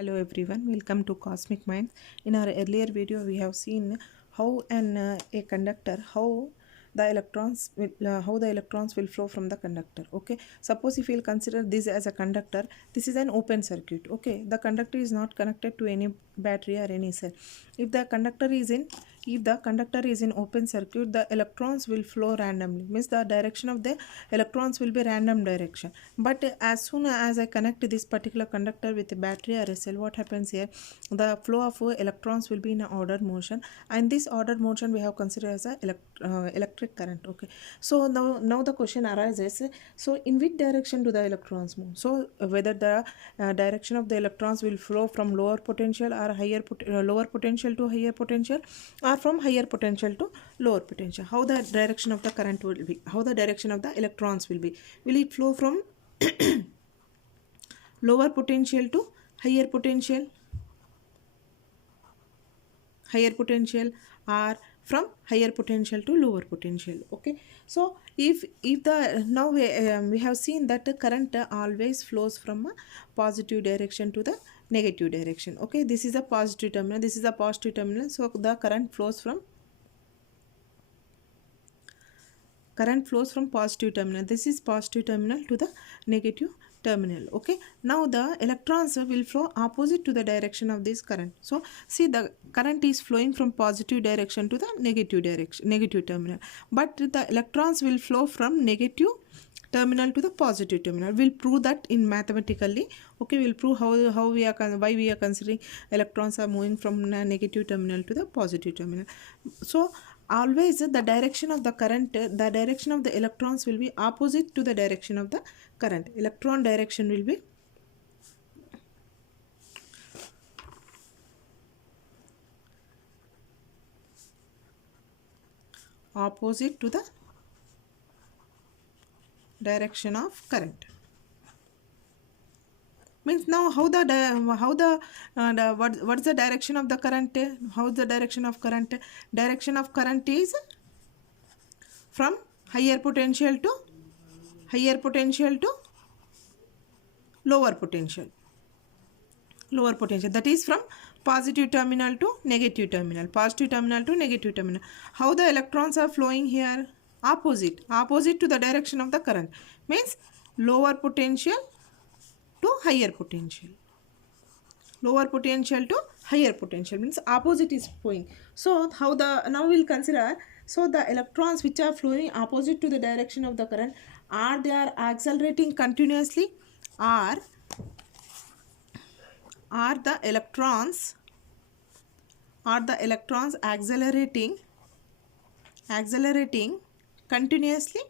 Hello everyone, welcome to Cosmic Minds. In our earlier video, we have seen how a conductor, how the electrons will flow from the conductor. Okay, suppose if we'll consider this as a conductor, this is an open circuit. Okay, the conductor is not connected to any battery or any cell. If the conductor is in open circuit, the electrons will flow randomly. Means the direction of the electrons will be random direction. But as soon as I connect this particular conductor with a battery or a cell, what happens here? The flow of electrons will be in an ordered motion, and this ordered motion we have considered as a electric current. Okay, so now the question arises, so in which direction do the electrons move? So whether the direction of the electrons will flow from lower potential or lower potential to higher potential, or from higher potential to lower potential. How the direction of the current will be, how the direction of the electrons will be? Will it flow from lower potential to higher potential, or from higher potential to lower potential? Okay, so if the now we have seen that the current always flows from a positive direction to the negative direction. Okay, this is a positive terminal, this is a positive terminal, so the current flows from positive terminal, this is positive terminal, to the negative terminal. Okay, now the electrons will flow opposite to the direction of this current. So see, the current is flowing from positive direction to the negative terminal, but the electrons will flow from negative terminal to the positive terminal. We'll prove that in mathematically. Okay, we'll prove how we are why we are considering electrons are moving from negative terminal to the positive terminal. So always the direction of the current, the direction of the electrons will be opposite to the direction of the current. Electron direction will be opposite to the direction of current. Means now what's the direction of the current? How's the direction of current? Direction of current is from higher potential to lower potential, that is from positive terminal to negative terminal, How the electrons are flowing here? Opposite to the direction of the current, means lower potential to higher potential, means opposite is flowing. So how the, now we'll consider, so the electrons which are flowing opposite to the direction of the current, are they are accelerating continuously, or are the electrons accelerating continuously?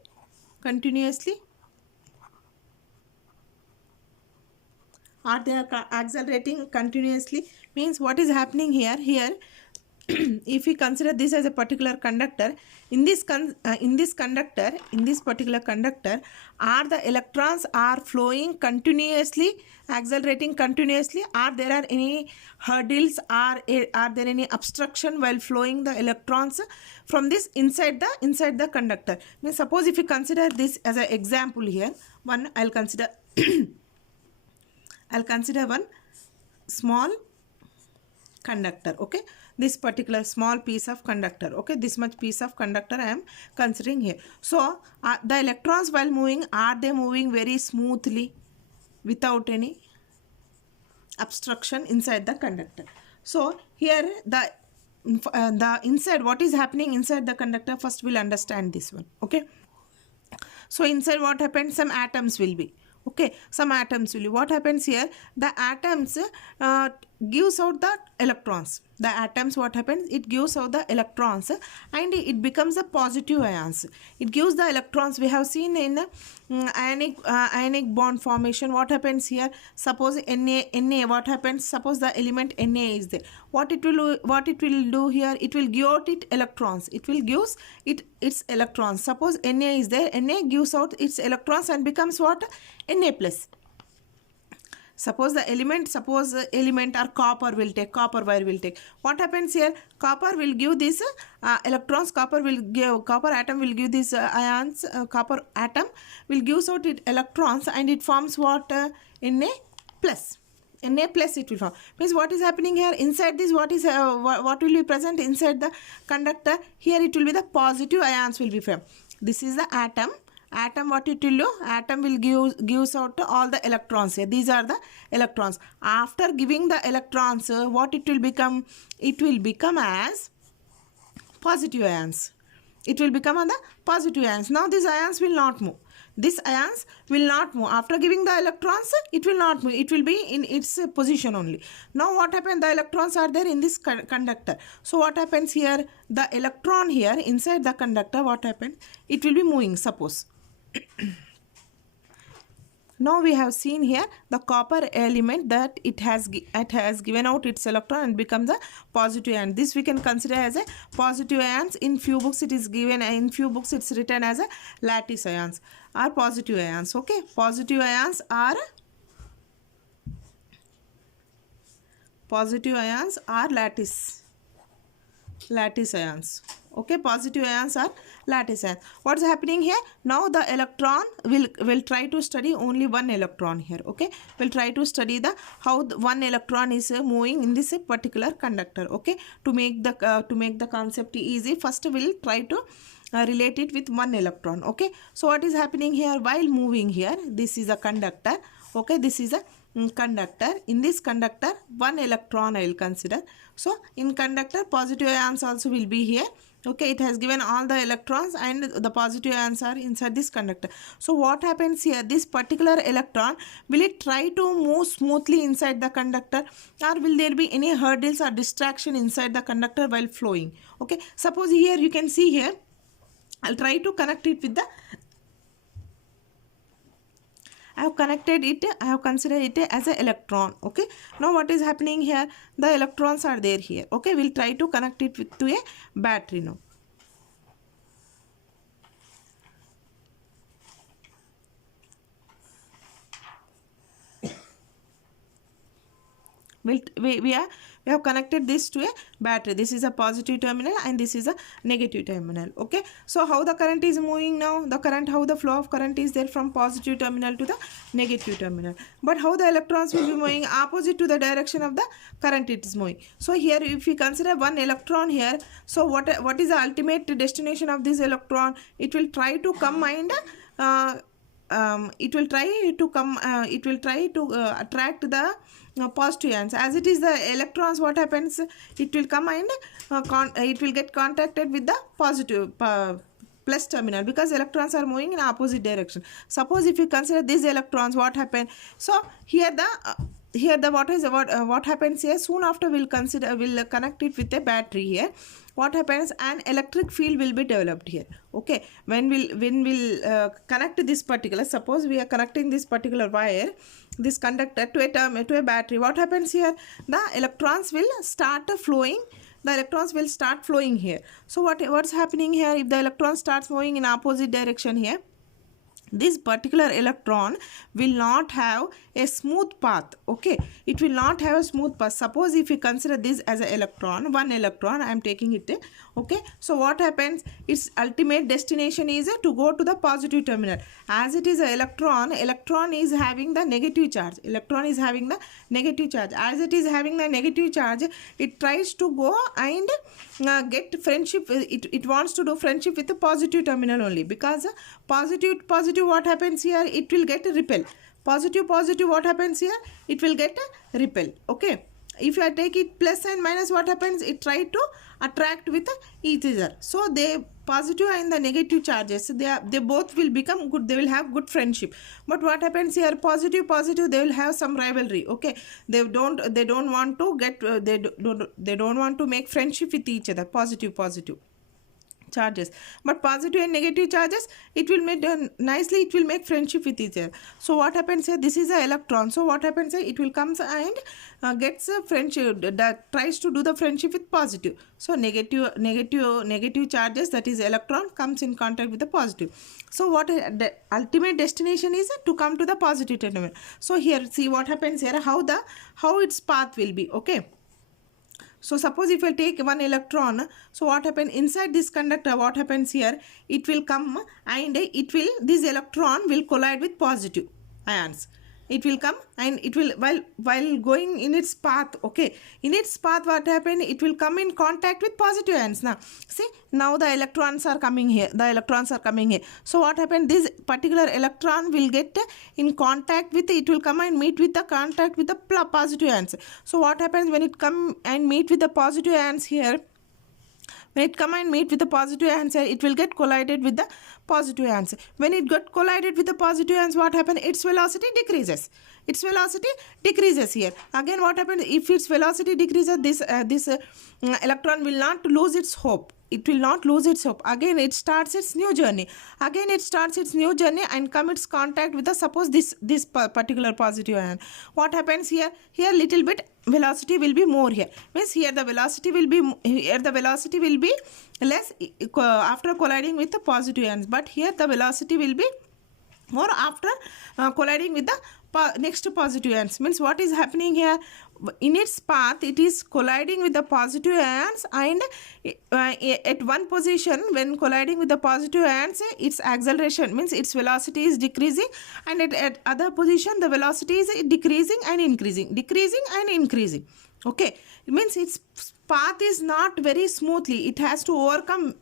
Are they accelerating continuously? Means what is happening here? If we consider this as a particular conductor, in this particular conductor, are the electrons are flowing continuously, accelerating continuously, or there are any hurdles, are there any obstruction while flowing the electrons from this inside the conductor? Means suppose if you consider this as an example here, I'll consider one small conductor. Okay, this particular small piece of conductor. Okay, this much piece of conductor I am considering here. So the electrons while moving, are they moving very smoothly without any obstruction inside the conductor? So here the inside, what is happening inside the conductor, first we'll understand this one. Okay, so inside what happens? Some atoms will be. Okay, some atoms will be. What happens here? The atoms gives out the electrons. The atoms, what happens? It gives out the electrons, and it becomes the positive ions. It gives the electrons. We have seen in ionic bond formation. What happens here? Suppose Na, what happens? Suppose the element Na is there. What it will do here? It will give out its electrons. It will gives its electrons. Suppose Na is there. Na gives out its electrons and becomes what? Na plus. Suppose the element or copper will take, copper wire will take. What happens here? Copper will give this electrons, copper atom will give these ions, copper atom will give out it electrons, and it forms what? Na plus. Na plus it will form. Means what is happening here inside this, what will be present inside the conductor? Here it will be the positive ions will be formed. This is the atom. What it will do? Atom will gives out all the electrons here. These are the electrons. After giving the electrons, what it will become? It will become as positive ions. It will become on the positive ions. Now these ions will not move. These ions will not move. After giving the electrons, it will not move. It will be in its position only. Now what happens? The electrons are there in this conductor. So what happens here? The electron here inside the conductor, what happens? It will be moving, suppose. Now we have seen here the copper element that it has given out its electron and becomes a positive ion. This we can consider as a positive ions. In few books it is given, in few books it's written as a lattice ions or positive ions. Okay, positive ions are lattice ions. Okay, positive ions are lattice ions. What's happening here? Now the electron will try to study only one electron here. Okay, we'll try to study the how the one electron is moving in this particular conductor. Okay, to make the concept easy, first we'll try to relate it with one electron. Okay, so what is happening here while moving here? This is a conductor. Okay, this is a conductor. In this conductor, one electron I will consider. So in conductor, positive ions also will be here. Okay, it has given all the electrons and the positive ions are inside this conductor. So what happens here? This particular electron, will it try to move smoothly inside the conductor, or will there be any hurdles or distraction inside the conductor while flowing? Okay, suppose here you can see here, I'll try to connect it with the, I have connected it, I have considered it as an electron. Okay, now what is happening here? The electrons are there here. Okay, we'll try to connect it to a battery now. We have connected this to a battery. This is a positive terminal and this is a negative terminal. Okay, so how the current is moving now? The current, how the flow of current is there from positive terminal to the negative terminal. But how the electrons will be moving? Opposite to the direction of the current it is moving. So here if we consider one electron here, so what is the ultimate destination of this electron? It will try to come and it will try to attract the positive ions. As it is the electrons, what happens? It will come and it will get contacted with the positive plus terminal, because electrons are moving in opposite direction. Suppose if you consider these electrons, what happened? So here the what happens here? Soon after we'll connect it with a battery here. What happens? An electric field will be developed here. Okay, when we'll connect this particular, suppose we are connecting this particular wire, this conductor to a battery. What happens here? The electrons will start flowing. The electrons will start flowing here. So what's happening here? If the electron starts moving in opposite direction here, this particular electron will not have a smooth path. Okay, it will not have a smooth path. Suppose if you consider this as an electron, one electron, I am taking it. Okay, so what happens? Its ultimate destination is to go to the positive terminal. As it is an electron is having the negative charge. Electron is having the negative charge. As it is having the negative charge, it tries to go and get friendship. It wants to do friendship with the positive terminal only, because positive, what happens here? It will get a repel. Positive, what happens here? It will get a repel. Okay, if I take it plus and minus, what happens? It try to attract with each other. So they positive and the negative charges, they both will become good. They will have good friendship. But what happens here? Positive, they will have some rivalry. Okay, they don't want to get they don't want to make friendship with each other. Positive charges, but positive and negative charges, it will make nicely, it will make friendship with each other. So what happens here? This is an electron. So what happens here? It will come and gets a friendship, that tries to do the friendship with positive. So negative charges, that is electron, comes in contact with the positive. So what the ultimate destination is to come to the positive terminal. So here see what happens here, how its path will be. Okay, so suppose if I take one electron, so what happens inside this conductor? What happens here? It will come and this electron will collide with positive ions. it will come and it will, while going in its path, okay, in its path what happened, it will come in contact with positive ions. Now see, now the electrons are coming here, so what happened, this particular electron will get in contact with, it will come and meet with the contact with the positive ions. So what happens when it come and meet with the positive ions here, when it come and meet with the positive ions, it will get collided with the positive ions. When it got collided with the positive ions, what happened? Its velocity decreases. Its velocity decreases here. Again, what happened? If its velocity decreases, this electron will not lose its hope. It will not lose its hope. Again, it starts its new journey. And come its contact with the, suppose this particular positive ion. What happens here? Here little bit velocity will be more here. Means here the velocity will be less after colliding with the positive ions. But here the velocity will be more after colliding with the next positive ions. Means what is happening here, in its path it is colliding with the positive ions, and at one position when colliding with the positive ions, its acceleration, means its velocity is decreasing, and at other position the velocity is decreasing and increasing. Okay, it means its path is not very smoothly. It has to overcome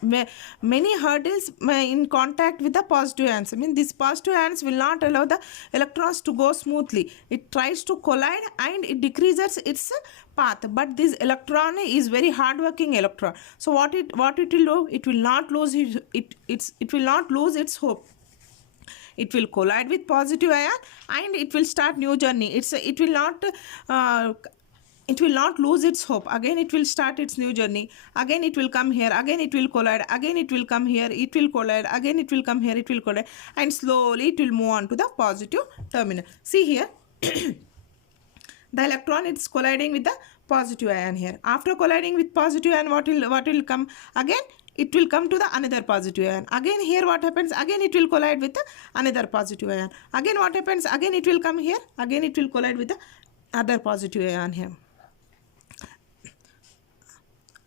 many hurdles in contact with the positive ions. I mean, these positive ions will not allow the electrons to go smoothly. It tries to collide and it decreases its path. But this electron is very hard-working electron. So what it will do? It will not lose it will not lose its hope. It will collide with positive ion and it will start new journey. It will not lose its hope. Again it will start its new journey. Again it will come here. Again it will collide. Again it will come here. It will collide. Again it will come here. It will collide. And slowly it will move on to the positive terminal. See here. The electron is colliding with the positive ion here. After colliding with positive ion, what will come? Again it will come to the another positive ion. Again here what happens? Again it will collide with the another positive ion. Again what happens? Again it will come here. Again it will collide with the other positive ion here.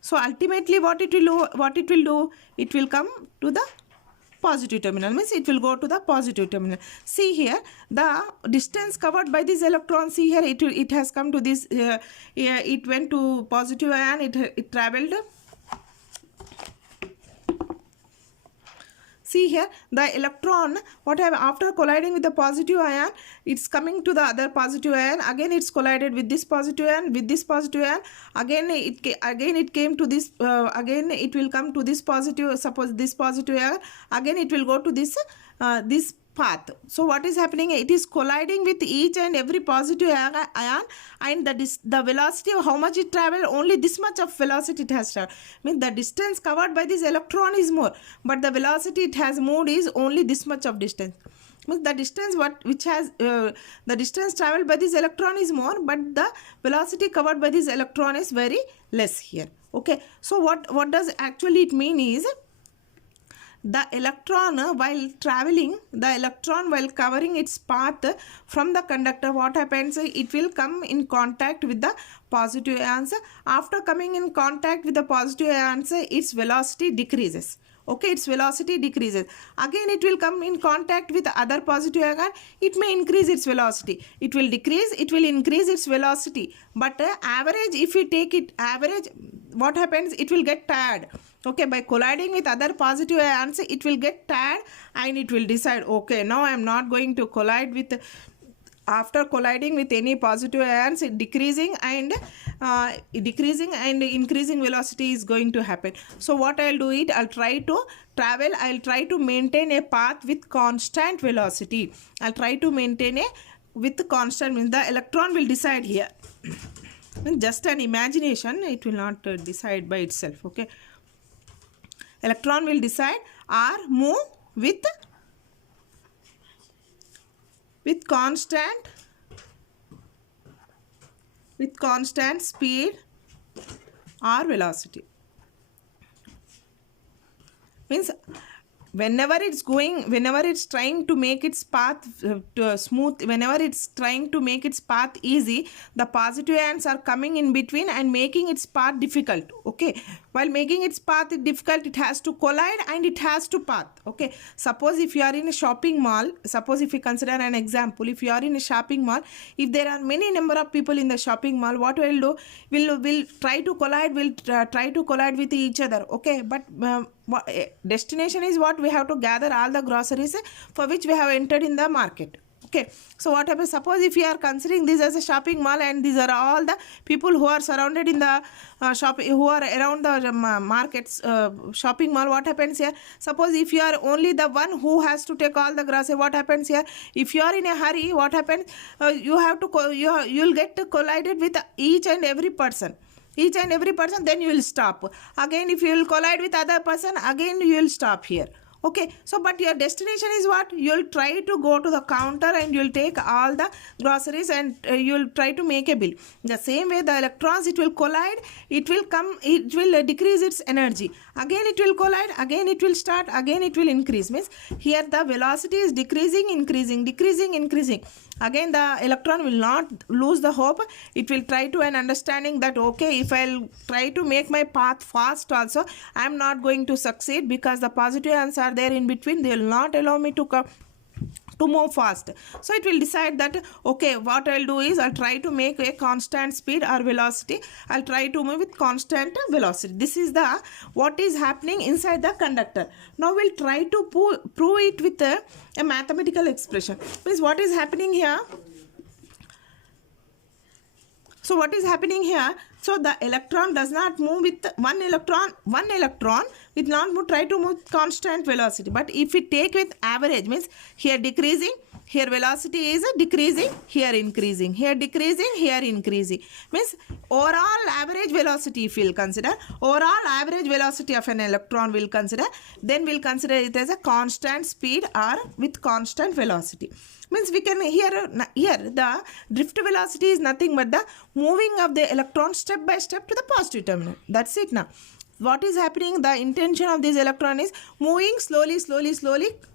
So ultimately what it will do, it will come to the positive terminal, means it will go to the positive terminal. See here, the distance covered by this electron, see here, it has come to this, it went to positive ion, it traveled. See here, the electron, after colliding with the positive ion, it's coming to the other positive ion. Again, it's collided with this positive ion, Again, it came to this. Again, it will come to this positive. Suppose this positive ion. Again, it will go to this path. So what is happening? It is colliding with each and every positive ion, and the velocity of how much it traveled, only this much of velocity it has traveled. Means the distance covered by this electron is more, but the velocity it has moved is only this much of distance. Means the distance the distance traveled by this electron is more, but the velocity covered by this electron is very less here. Okay, so what does actually it mean is, the electron while covering its path from the conductor, what happens? It will come in contact with the positive ions. After coming in contact with the positive ions, its velocity decreases. Okay, its velocity decreases. Again it will come in contact with other positive ion. It may increase its velocity. It will decrease, it will increase its velocity. But average, if we take it average, what happens? It will get tired. Okay, by colliding with other positive ions, it will get tired and it will decide, okay, now I am not going to collide with, after colliding with any positive ions, decreasing and increasing velocity is going to happen. So what I'll do it, I'll try to maintain a path with constant velocity. I'll try to maintain with constant, means the electron will decide here. Just an imagination, it will not decide by itself. Okay, electron will decide or move with constant speed or velocity. Means whenever it's trying to make its path smooth, whenever it's trying to make its path easy, the positive ions are coming in between and making its path difficult. Okay, while making its path difficult, it has to collide and it has to path. Okay, suppose if you are in a shopping mall, suppose if you consider an example, if you are in a shopping mall, if there are many number of people in the shopping mall, what we'll do, we'll try to collide, try to collide with each other. Okay, but destination is what? We have to gather all the groceries for which we have entered in the market. Okay, so what happens, suppose if you are considering this as a shopping mall and these are all the people who are surrounded in the who are around the markets, shopping mall, what happens here? Suppose if you are only the one who has to take all the groceries, what happens here? If you are in a hurry, what happens? You have to you'll get collided with each and every person. Then you will stop. Again, if you will collide with other person, again you will stop here. Okay, so but your destination is what? You'll try to go to the counter and you'll take all the groceries and you'll try to make a bill. The same way the electrons, it will collide, it will decrease its energy. Again it will collide, again it will start, again it will increase. Means here the velocity is decreasing, increasing. Again the electron will not lose the hope. It will try to an understanding that okay, if I'll try to make my path fast also, I am not going to succeed because the positive ions are there in between. They will not allow me to move fast. So it will decide that okay, what I'll do is I'll try to make a constant speed or velocity. I'll try to move with constant velocity. This is the what is happening inside the conductor. Now we'll try to prove it with a mathematical expression. Means what is happening here? So what is happening here? So the electron does not move with one electron will not move, try to move constant velocity. But if we take with average, means here decreasing, here velocity is decreasing, here increasing, here decreasing, here increasing. Means overall average velocity if we'll consider, overall average velocity of an electron will consider, then we'll consider it as a constant speed or with constant velocity. Means we can here the drift velocity is nothing but the moving of the electron step by step to the positive terminal. That's it now. What is happening? The intention of this electron is moving slowly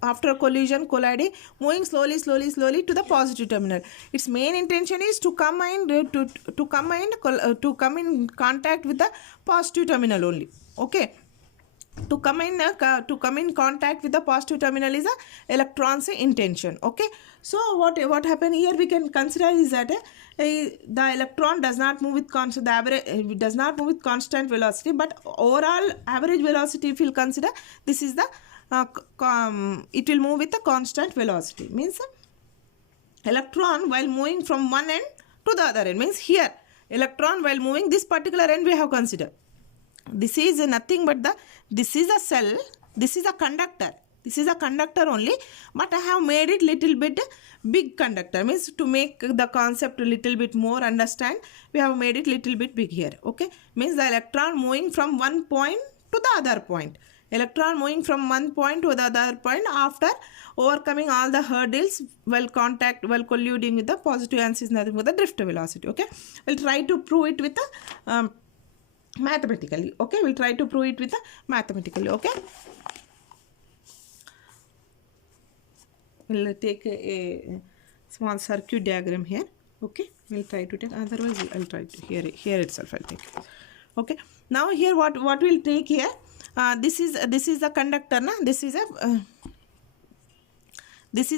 after collision, colliding, moving slowly to the positive terminal. Its main intention is to come in contact with the positive terminal only. Okay. To come in contact with the positive terminal is the electron's intention. Okay, so what happened here we can consider is that the electron does not move with constant velocity, but overall average velocity if you consider, this is the it will move with a constant velocity. Means electron while moving from one end to the other end, means here electron while moving this particular end we have considered. This is nothing but this is a cell, this is a conductor. This is a conductor only, but I have made it little bit big conductor. Means to make the concept a little bit more understand, we have made it little bit big here. Okay, means the electron moving from one point to the other point. Electron moving from one point to the other point after overcoming all the hurdles while colliding with the positive ions is nothing but the drift velocity. Okay, we'll try to prove it with the mathematically. Okay, we'll try to prove it with mathematically. Okay, we'll take a small circuit diagram here. Okay, we'll try to take, otherwise I'll try to here itself I'll take it. Okay, now here what we'll take here, this is a conductor na? This is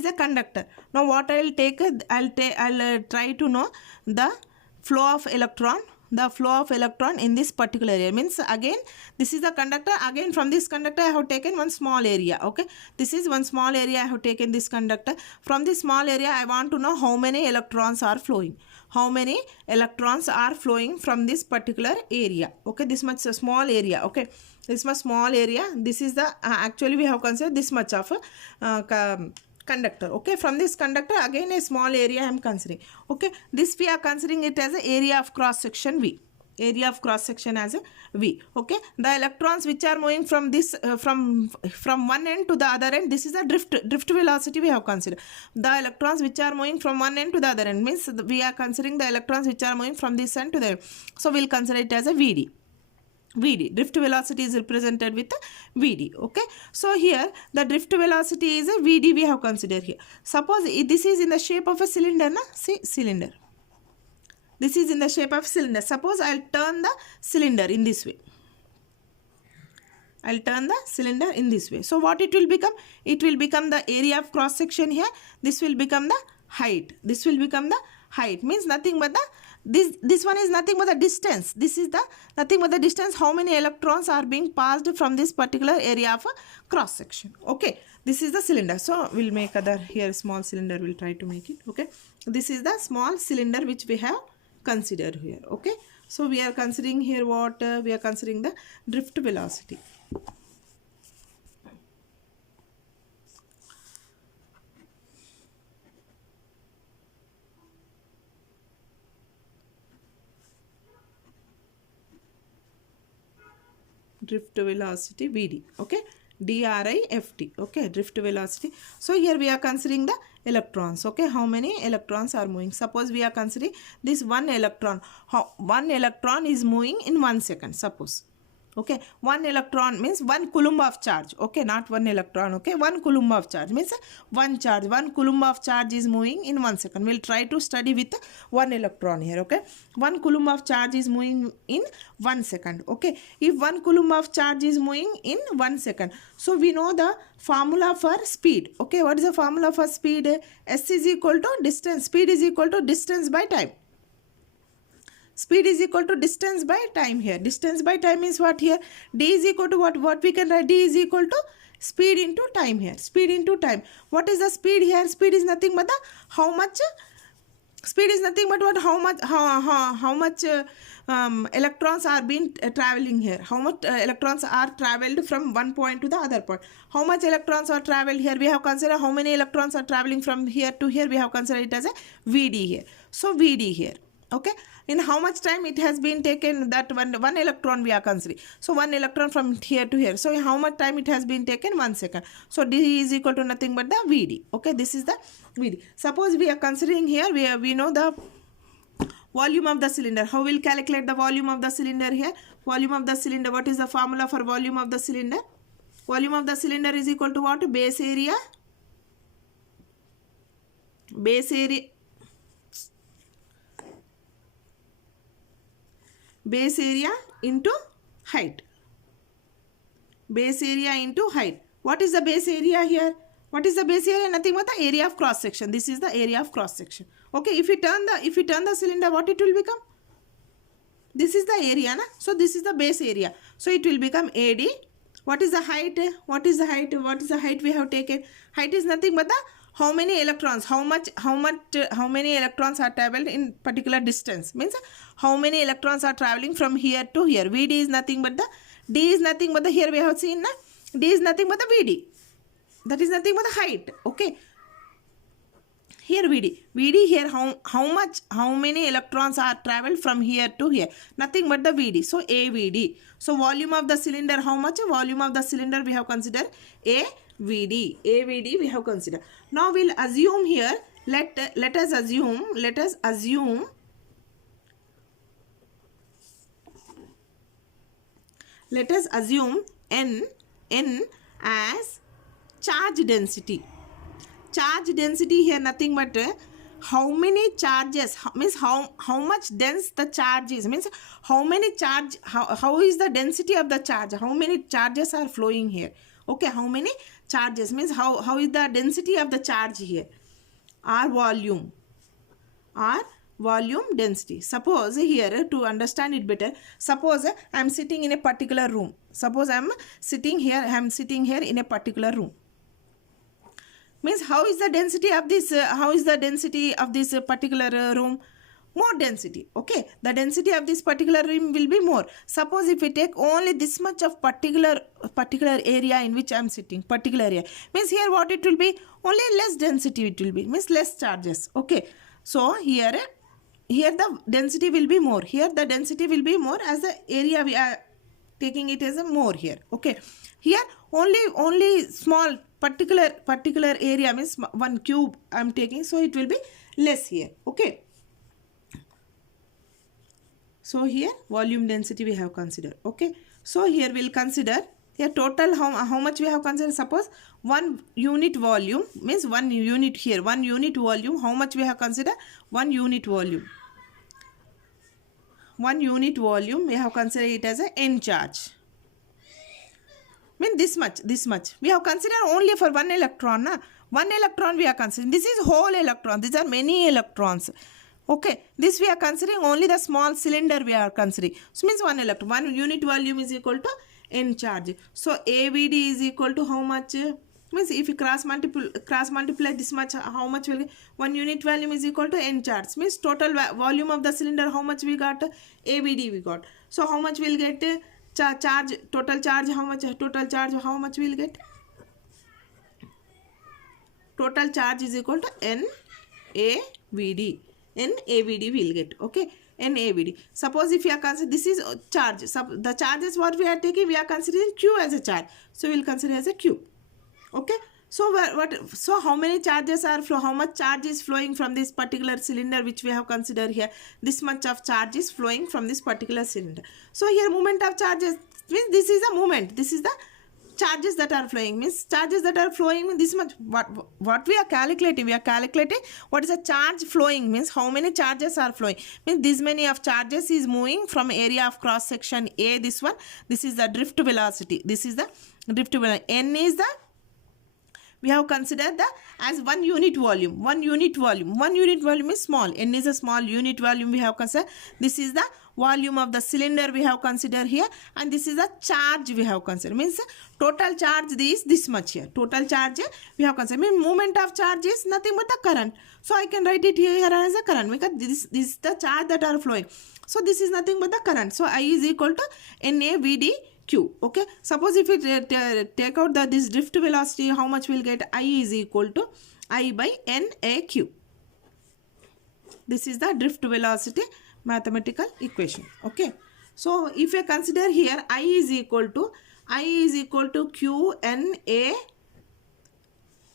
a conductor. Now what I'll take, I'll try to know the flow of electron in this particular area. Means again this is the conductor, again from this conductor I have taken one small area. Okay, this is one small area I have taken this conductor. From this small area I want to know how many electrons are flowing. How many electrons are flowing from this particular area. Okay, this much a small area. Okay, this much small area. This is the actually we have considered this much of a conductor. Okay, from this conductor again a small area I am considering. Okay, this we are considering it as an area of cross section V. Area of cross section as a V. Okay, the electrons which are moving from this from one end to the other end, this is a drift velocity we have considered. The electrons which are moving from one end to the other end, means we are considering the electrons which are moving from this end to the end. So we'll consider it as a VD. Drift velocity is represented with VD. Okay, so here the drift velocity is a VD we have considered here. Suppose this is in the shape of a cylinder na? See, cylinder. This is in the shape of cylinder. Suppose I'll turn the cylinder in this way. I'll turn the cylinder in this way. So what it will become? It will become the area of cross section here. This will become the height. This will become the height. Means nothing but the this one is nothing but the distance. This is the nothing but the distance. How many electrons are being passed from this particular area of a cross section. Okay. This is the cylinder. So we'll make other here small cylinder. We'll try to make it. Okay. This is the small cylinder which we have considered here. Okay. So we are considering here what we are considering the drift velocity. Drift velocity Vd. Okay. DRIFT. Okay. Drift velocity. So here we are considering the electrons. Okay. How many electrons are moving? Suppose we are considering this one electron. How one electron is moving in 1 second. Suppose. Okay. One electron means 1 coulomb of charge. Okay. Not one electron. Okay. 1 coulomb of charge means one charge. 1 coulomb of charge is moving in 1 second. We'll try to study with 1 electron here. Okay. 1 coulomb of charge is moving in 1 second. Okay. If 1 coulomb of charge is moving in 1 second. So we know the formula for speed. Okay. What is the formula for speed? S is equal to distance. Speed is equal to distance by time. Speed is equal to distance by time here. Distance by time is what here? D is equal to what? What we can write? D is equal to speed into time here. Speed into time. What is the speed here? Speed is nothing but the how much? Speed is nothing but what? How much electrons are being traveling here? How much electrons are traveled from one point to the other point? How much electrons are traveled here? We have considered how many electrons are traveling from here to here. We have considered it as a Vd here. So Vd here. Okay. In how much time it has been taken, that one electron we are considering. So 1 electron from here to here. So how much time it has been taken? 1 second. So D is equal to nothing but the Vd. Okay. This is the Vd. Suppose we are considering here, we know the volume of the cylinder. How will calculate the volume of the cylinder here? Volume of the cylinder. What is the formula for volume of the cylinder? Volume of the cylinder is equal to what? Base area. Base area. Base area into height. Base area into height. What is the base area here? What is the base area? Nothing but the area of cross section. This is the area of cross section. Okay, if we turn the cylinder, what it will become? This is the area, na? So this is the base area. So it will become AD. What is the height? What is the height? What is the height we have taken? Height is nothing but the how many electrons, how many electrons are traveled in particular distance, means how many electrons are traveling from here to here. Vd is nothing but the D is nothing but the, here we have seen, na? D is nothing but the Vd. That is nothing but the height. Okay. Here Vd here, how many electrons are traveled from here to here? Nothing but the Vd. So AVD. So volume of the cylinder, how much? Volume of the cylinder we have considered AVD. AVD we have considered. Now we'll assume here, let us assume N as charge density. Charge density here nothing but how many charges, means how much dense the charge is, means how many charge, how is the density of the charge, how many charges are flowing here. Okay, how many charges means how is the density of the charge here. Or volume density. Suppose here, to understand it better, suppose I am sitting in a particular room. Suppose I am sitting here in a particular room. Means how is the density of this particular room? More density. Okay, the density of this particular room will be more. Suppose if we take only this much of particular area in which I am sitting, particular area, means here what it will be? Only less density it will be, means less charges. Okay, so here the density will be more. Here the density will be more as the area we are taking it as a more here. Okay, here only small particular area, means 1 cube I am taking, so it will be less here. Okay, so here volume density we have considered. Okay, so here we'll consider here total how much we have considered. Suppose 1 unit volume, means 1 unit here, 1 unit volume, how much we have considered? 1 unit volume. 1 unit volume we have considered it as a N charge. Mean this much. We have considered only for one electron. Na? One electron we are considering. This is whole electron. These are many electrons. Okay, this we are considering only the small cylinder we are considering. So means one electron. One unit volume is equal to n charge. So AVD is equal to how much? Means if you cross multiply this much, how much will get? One unit volume is equal to n charge. Means total volume of the cylinder, how much we got? AVD we got. So how much will get? Charge, total charge, how much? Total charge, how much will get? Total charge is equal to NAVD. NAVD will get. Okay, NAVD. Suppose if you are considering this is charge. The charges what we are taking, we are considering Q as a charge. So we will consider as a Q. Okay. So so how many charges are flow? How much charge is flowing from this particular cylinder which we have considered here? This much of charge is flowing from this particular cylinder. So here movement of charges means this is a movement. This is the charges that are flowing, means charges that are flowing means this much. What we are calculating? We are calculating what is a charge flowing, means how many charges are flowing, means this many of charges is moving from area of cross section A. This one, this is the drift velocity. This is the drift velocity. N is the, we have considered the as one unit volume. One unit volume is small. N is a small unit volume we have considered. This is the volume of the cylinder we have considered here, and this is the charge we have considered. Means total charge is this much here. Total charge we have considered. Means movement of charge is nothing but the current. So I can write it here as a current because this is the charge that are flowing. So this is nothing but the current. So I is equal to NAVD Q. Okay, suppose if we take out this drift velocity, how much we'll get? I is equal to I by NAQ. This is the drift velocity mathematical equation. Okay, so if you consider here I is equal to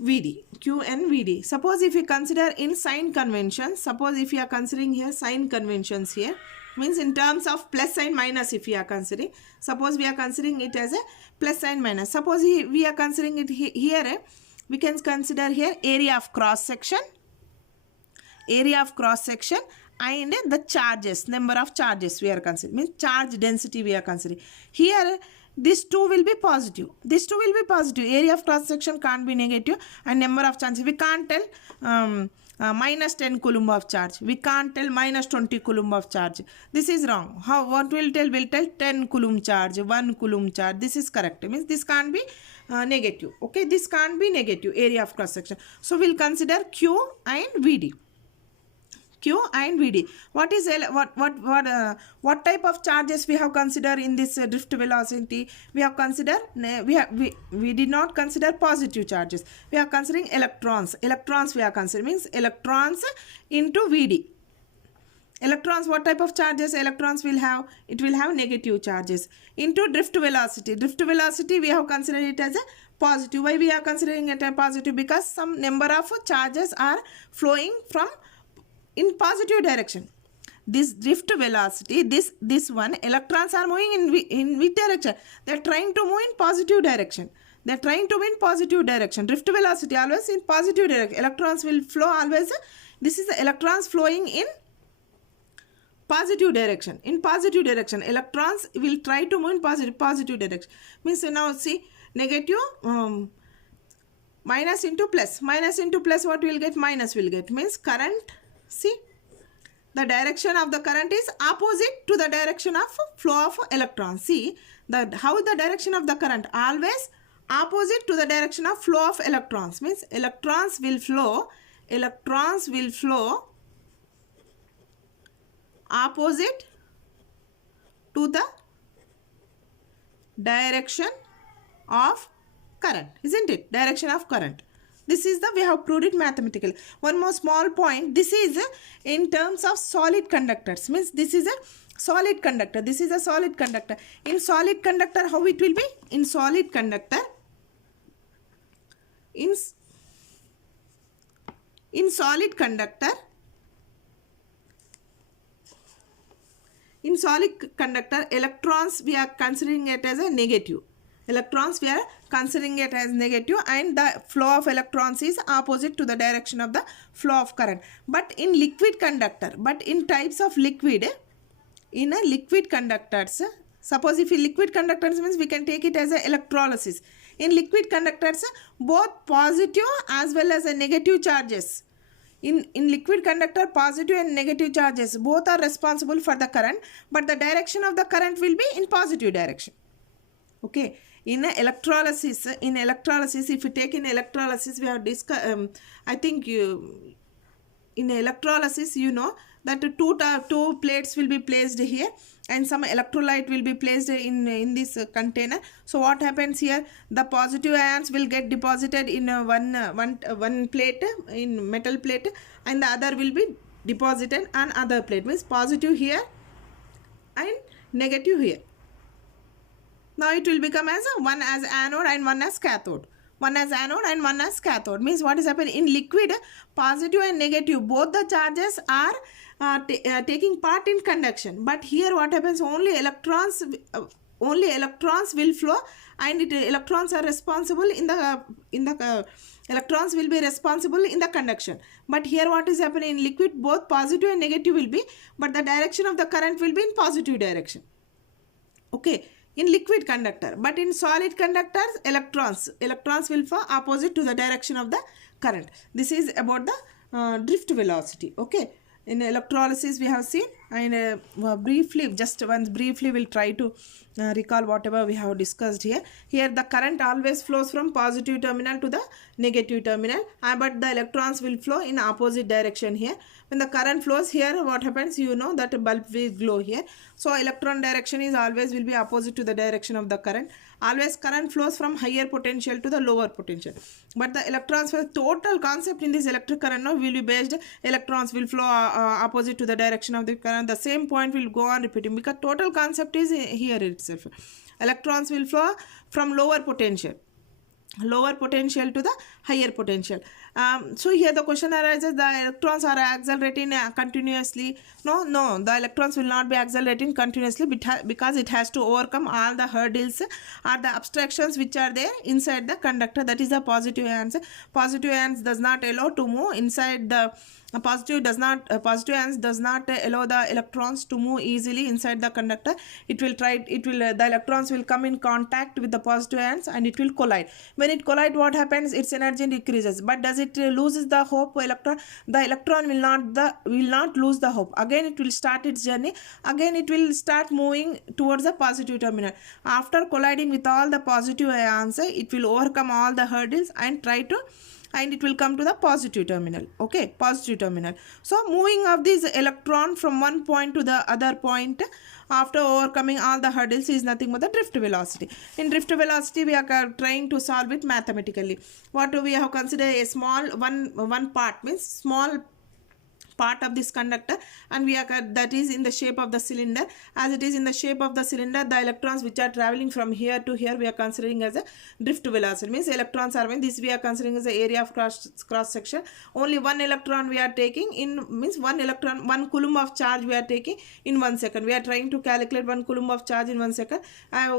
QNVD. Suppose if you consider in sign convention, suppose if you are considering here sign conventions here, means in terms of plus and minus, if we are considering, suppose we are considering it as a plus and minus. Suppose we are considering it here, we can consider here area of cross section, and the charges, number of charges we are considering, means charge density we are considering. Here this 2 will be positive. This 2 will be positive. Area of cross section can't be negative, and number of charges we can't tell minus 10 coulomb of charge. We can't tell minus 20 coulomb of charge. This is wrong. What we'll tell? We'll tell 10 coulomb charge, 1 coulomb charge. This is correct. Means this can't be negative. Okay, this can't be negative, area of cross section. So we'll consider Q and VD. What is what type of charges we have considered in this drift velocity? We have considered we did not consider positive charges. We are considering electrons. We are considering, means electrons into VD. Electrons, what type of charges electrons will have? It will have negative charges into drift velocity. Drift velocity we have considered it as a positive. Why we are considering it as positive? Because some number of charges are flowing from in positive direction. This drift velocity, this one, electrons are moving in which direction? They are trying to move in positive direction. Drift velocity always in positive direction. Electrons will flow always. This is the electrons flowing in positive direction. Electrons will try to move in positive direction. Means now see, negative minus into plus. What will get? Minus will get. Means current. See, the direction of the current is opposite to the direction of flow of electrons. See, how the direction of the current? Always opposite to the direction of flow of electrons. Means electrons will flow opposite to the direction of current, isn't it? Direction of current. This is we have proved it mathematically. One more small point. This is in terms of solid conductors. Means this is a solid conductor. In solid conductor, how it will be? In solid conductor, electrons we are considering it as a negative. And the flow of electrons is opposite to the direction of the flow of current. But in liquid conductor, in types of liquid, in a liquid conductors, Suppose if liquid conductors means we can take it as a electrolysis. In liquid conductors, both positive as well as a negative charges. In liquid conductor, positive and negative charges both are responsible for the current, but the direction of the current will be in positive direction. Okay. In electrolysis, if you take in electrolysis, we have discussed, I think in electrolysis, you know that two plates will be placed here and some electrolyte will be placed in this container. So what happens here, the positive ions will get deposited in one plate, in metal plate, and the other will be deposited on other plate, means positive here and negative here. Now it will become as one as anode and one as cathode. One as anode and one as cathode. Means what is happening in liquid, positive and negative, both the charges are taking part in conduction. But here what happens, only electrons will flow, and electrons are responsible electrons will be responsible in the conduction. But here what is happening, in liquid both positive and negative will be, but the direction of the current will be in positive direction. Okay. In liquid conductor, but in solid conductors, electrons will flow opposite to the direction of the current. This is about the drift velocity. Okay. In electrolysis we have seen, and briefly we'll try to recall whatever we have discussed here. Here the current always flows from positive terminal to the negative terminal, but the electrons will flow in opposite direction here. When the current flows here, what happens, you know that a bulb will glow here. So electron direction is always will be opposite to the direction of the current. Always current flows from higher potential to the lower potential. But the electrons, for total concept in this electric current now will be based, electrons will flow opposite to the direction of the current. The same point will go on repeating, because total concept is here itself. Electrons will flow from lower potential to the higher potential. So here the question arises, the electrons are accelerating continuously. No, the electrons will not be accelerating continuously, because it has to overcome all the hurdles or the obstructions which are there inside the conductor. That is the positive ions. Positive ions does not allow to move inside the positive ions does not allow the electrons to move easily inside the conductor. The electrons will come in contact with the positive ions and it will collide. When it collides, what happens, its energy decreases. But does it loses the hope? The electron will not lose the hope. Again it will start its journey. Again it will start moving towards the positive terminal. After colliding with all the positive ions, it will overcome all the hurdles and it will come to the positive terminal. Okay, positive terminal. So moving of this electron from one point to the other point after overcoming all the hurdles is nothing but the drift velocity. In drift velocity, we are trying to solve it mathematically. What do we have considered? A small one part, means small part of this conductor, and that is in the shape of the cylinder. As it is in the shape of the cylinder, the electrons which are traveling from here to here we are considering as a drift velocity. Means electrons are, this we are considering as the area of cross section. Only one electron we are taking in, means one coulomb of charge we are taking in 1 second. We are trying to calculate 1 coulomb of charge in 1 second.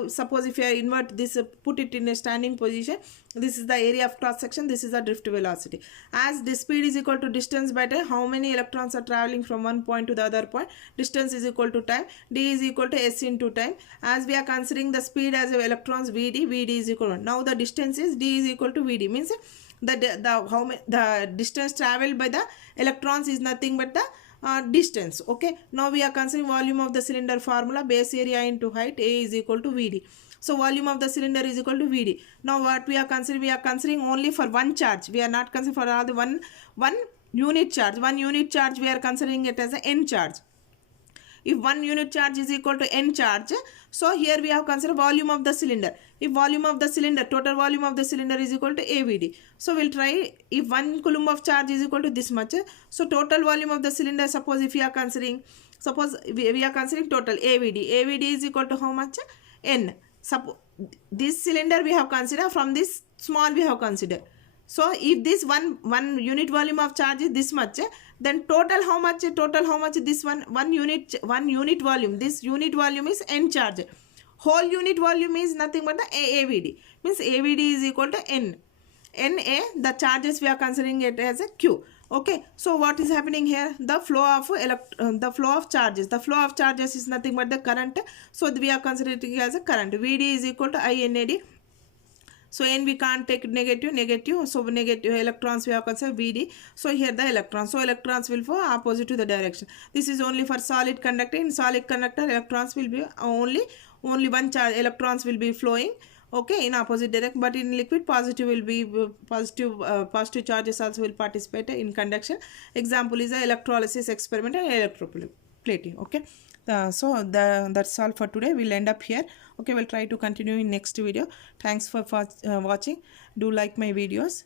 Suppose if you invert this, put it in a standing position, this is the area of cross section, this is the drift velocity. As the speed is equal to distance by time, how many electrons are traveling from one point to the other point, distance is equal to time, d is equal to s into time. As we are considering the speed as electrons, vd is equal to, now the distance is d is equal to vd, means the distance traveled by the electrons is nothing but the distance. Okay, now we are considering volume of the cylinder formula, base area into height, A is equal to vd. So volume of the cylinder is equal to vd. Now what we are considering only for one charge. We are not considering for all the one unit charge. One unit charge we are considering it as an n charge. If 1 unit charge is equal to n charge, so here we have considered volume of the cylinder. If total volume of the cylinder is equal to AVD. So we'll try, if 1 coulomb of charge is equal to this much, so total volume of the cylinder, suppose we are considering total AVD. AVD is equal to how much? N. Suppose this cylinder we have considered, from this small we have considered. So if this one unit volume of charge is this much, then total how much? This one unit volume. This unit volume is n charge. Whole unit volume is nothing but the AVD. Means AVD is equal to n. NA, the charges we are considering it as a Q. Okay, so what is happening here? The flow of the flow of charges. The flow of charges is nothing but the current. So we are considering it as a current. Vd is equal to INAD. So n we can't take negative. So negative electrons we have considered Vd. So here the electrons. So electrons will flow opposite to the direction. This is only for solid conductor. In solid conductor, electrons will be only one charge. Electrons will be flowing. Okay, in opposite direction. But in liquid, positive will be positive charges also will participate in conduction. Example is the electrolysis experiment and electroplating. Okay. That's all for today. We'll end up here. Okay, we'll try to continue in next video. Thanks for watching. Do like my videos.